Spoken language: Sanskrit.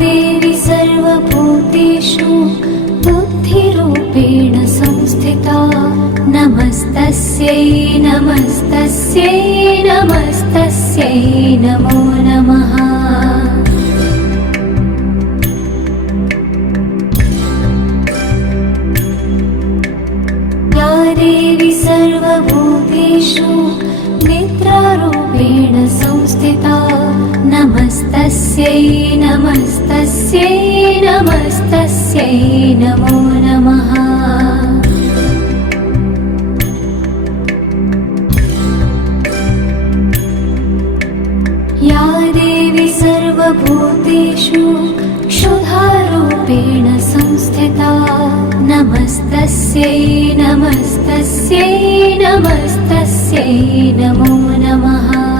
देवी सर्वभूतेषु बुद्धिरूपेण संस्थिता नमस्तस्यै नमस्तस्यै नमस्तस्यै नमो नमः। या देवी सर्वभूतेषु निद्रारूपेण संस्थिता नमस्तस्यै नमस्तस्यै नमस्तस्यै नमो नमः। या देवी सर्वभूतेषु क्षुधारूपेण संस्थिता नमस्तस्यै नमस्तस्यै नमस्तस्यै नमो नमः।